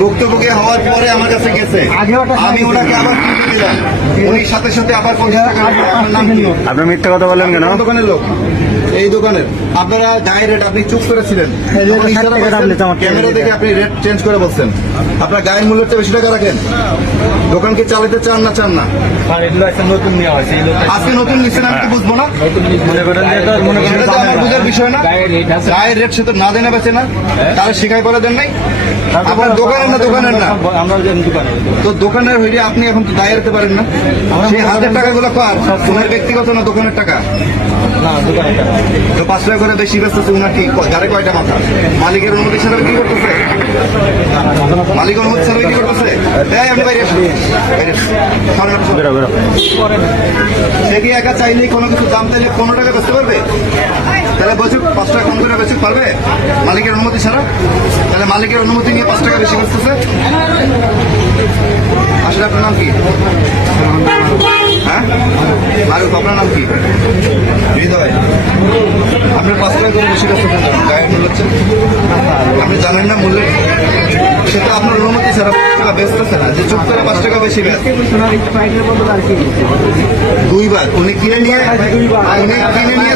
ভুক্তভোগী হওয়ার পরে আমার কাছে গেছে, আমি ওনাকে আবার কিনতে দিলাম, উনি সাথে সাথে আবার 50 টাকা। আপনার নাম কি? আপনি মিথ্যা কথা বলেন কেন? দোকানের লোক, এই দোকানের আপনারা গায়ে রেট আপনি চুপ করেছিলেন, ক্যামেরা দেখে আপনি রেট চেঞ্জ করে বলছেন। আপনার গায়ের মূল্যটা বেশি টাকা রাখেন। দোকান কি চালাতে চান না চান না? আজকে নতুন নিচ্ছেন, আমি কি বুঝবো না? সেটা তো আমার বুঝার বিষয় না। গায়ের রেট সে তো না দেনা বেছে না, তাহলে শিখাই করে দেন নাই। আপনার দোকানের না দোকানের না তো দোকানের হইলে আপনি এখন তো দায় রাখতে পারেন না। সেই হাতের টাকাগুলো কার? তোমার ব্যক্তিগত না দোকানের টাকা? তো 5 টাকা করে বেশি বেচতেছে উনার কি গাড়ি কয়টা মাথা? মালিকের অনুমতি ছাড়া কি করতেছে? মালিক অনুমতি ছাড়া কি করতেছে? আমি বাইরে আসি, বাইরে আসি। সে কি একা চাইলেই কোনো কিছু দাম চাইলে 15 টাকা বেচতে পারবে? তাহলে বছর 5 টাকা কম করে বেচতে পারবে মালিকের অনুমতি ছাড়া? তাহলে মালিকের অনুমতি নিয়ে 5 টাকা বেশি বেচতেছে। আসলে আপনার নাম কি? হ্যাঁ মারুফ, আপনার নাম কি? হৃদয়। আপনার 5 টাকা করে বেশি বেচতেছেন গায়ের মূল্য হচ্ছে, আপনি জানেন না মূল্য? সেটা আপনার অনুমতি ছাড়া 5 টাকা বেচতেছে না, যে চুপ করে 5 টাকা বেশি বেচ। 2 বার উনি কিনে নিয়ে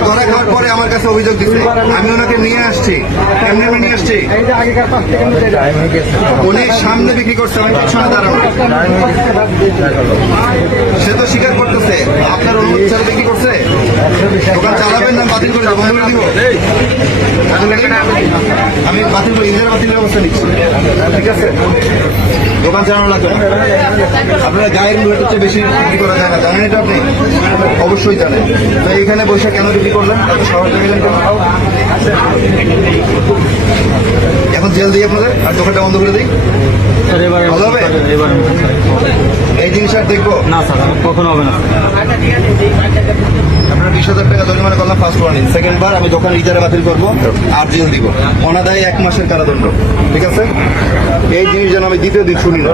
ঘরে খাওয়ার পরে আমার কাছে অভিযোগ দিচ্ছে, আমি ওনাকে নিয়ে আসছি। কেমনি আমি নিয়ে আসছি? উনি সামনে বিক্রি করছে, আমি পিছনে দাঁড়ানো। সে তো স্বীকার করতেছে আপনার অনুমতি ছাড়া বিক্রি করছে। দোকান চালাবেন না বাতিল করে বন্ধ করে দিব? আমি বাতিল করে ইন্দিরা বাতিলের অবস্থা নিচ্ছি, ঠিক আছে? দোকান চালানো লাগবে না। আপনারা গায়ের মূল্যের চেয়ে বেশি বিক্রি করা যায় না, জানেন এটা? আপনি অবশ্যই জানেন। তো এইখানে বসে কেন বিক্রি করলেন? এত সহজ হয়ে গেলেন কেন? এখন জেল দিই আপনাদের, আর দোকানটা বন্ধ করে দিই, ভালো হবে? এই জিনিস আর দেখবো না স্যার, কখনো হবে না। আপনার 20,000 টাকা জরিমানা করলাম ফার্স্ট ওয়ার্নিং, সেকেন্ড বার আমি দোকান ইজারা বাতিল করবো আর জেল দিব, অনাদায়ী 1 মাসের কারাদণ্ড, ঠিক আছে? এই জিনিস যেন আমি দ্বিতীয় দিন শুনি না।